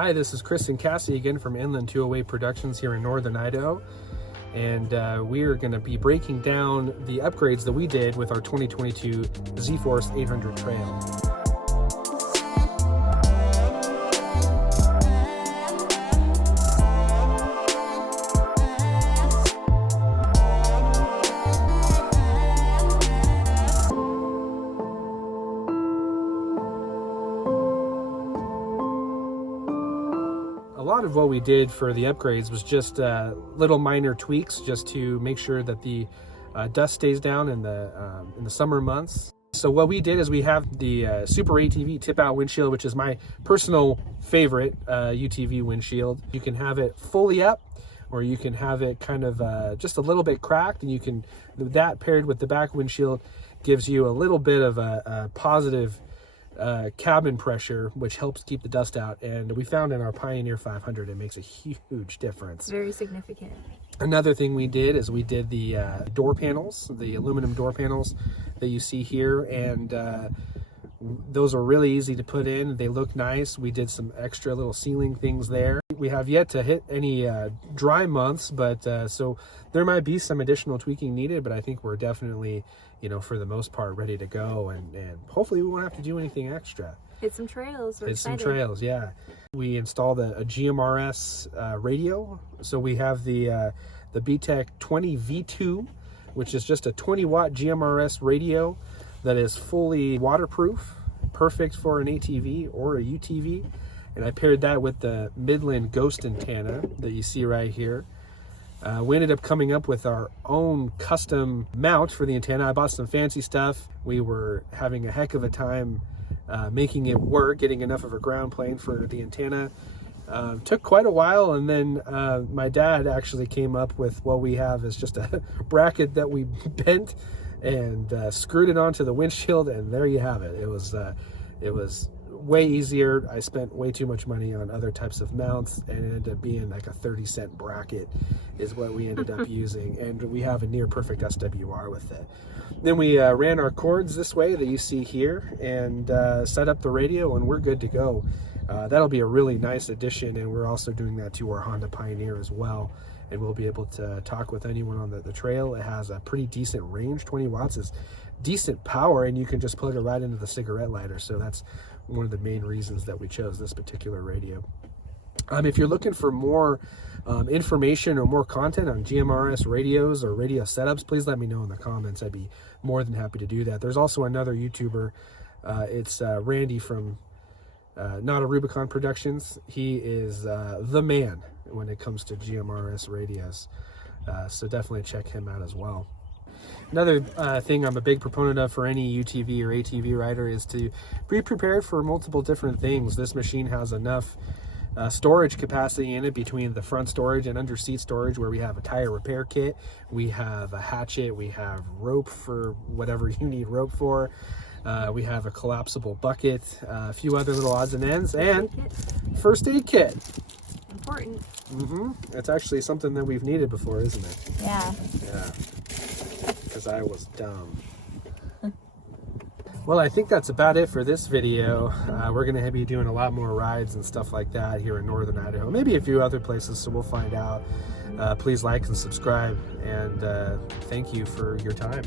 Hi, this is Chris and Cassie again from Inland 208 Productions here in Northern Idaho. And we are going to be breaking down the upgrades that we did with our 2022 Zforce 800 Trail. A lot of what we did for the upgrades was just little minor tweaks just to make sure that the dust stays down in the summer months. So what we did is we have the SuperATV tip-out windshield, which is my personal favorite UTV windshield. You can have it fully up, or you can have it kind of just a little bit cracked, and you can, that paired with the back windshield gives you a little bit of a positive cabin pressure, which helps keep the dust out. And we found in our Pioneer 500 it makes a huge difference. Very significant. Another thing we did is we did the door panels, the aluminum door panels that you see here, and those are really easy to put in. They look nice. We did some extra little ceiling things there. We have yet to hit any dry months, but so there might be some additional tweaking needed, but I think we're definitely, you know, for the most part ready to go, and hopefully we won't have to do anything extra. Hit some trails. Hit some trails, yeah. We installed a GMRS radio. So we have the BTEC 20 V2, which is just a 20-watt GMRS radio that is fully waterproof, perfect for an ATV or a UTV. And I paired that with the Midland Ghost antenna that you see right here. We ended up coming up with our own custom mount for the antenna. I bought some fancy stuff. We were having a heck of a time making it work, getting enough of a ground plane for the antenna. Took quite a while, and then my dad actually came up with what we have is just a bracket that we bent and screwed it onto the windshield, and there you have it. It was way easier. I spent way too much money on other types of mounts, and it ended up being like a 30-cent bracket is what we ended up using, and we have a near perfect SWR with it. Then we ran our cords this way that you see here, and set up the radio, and we're good to go. That'll be a really nice addition, and we're also doing that to our Honda Pioneer as well, and we'll be able to talk with anyone on the trail. It has a pretty decent range. 20 watts is decent power, and you can just plug it right into the cigarette lighter. So that's one of the main reasons that we chose this particular radio. If you're looking for more information or more content on GMRS radios or radio setups, please let me know in the comments. I'd be more than happy to do that. There's also another YouTuber. It's Randy from Not a Rubicon Productions. He is the man when it comes to GMRS radios. So definitely check him out as well. Another thing I'm a big proponent of for any UTV or ATV rider is to be prepared for multiple different things. This machine has enough storage capacity in it between the front storage and under seat storage, where we have a tire repair kit, we have a hatchet, we have rope for whatever you need rope for, we have a collapsible bucket, a few other little odds and ends, and first aid kit. Important. It's actually something that we've needed before, isn't it? Yeah. Yeah. Because I was dumb. Well, I think that's about it for this video. We're going to be doing a lot more rides and stuff like that here in Northern Idaho. Maybe a few other places, so we'll find out. Please like and subscribe, and thank you for your time.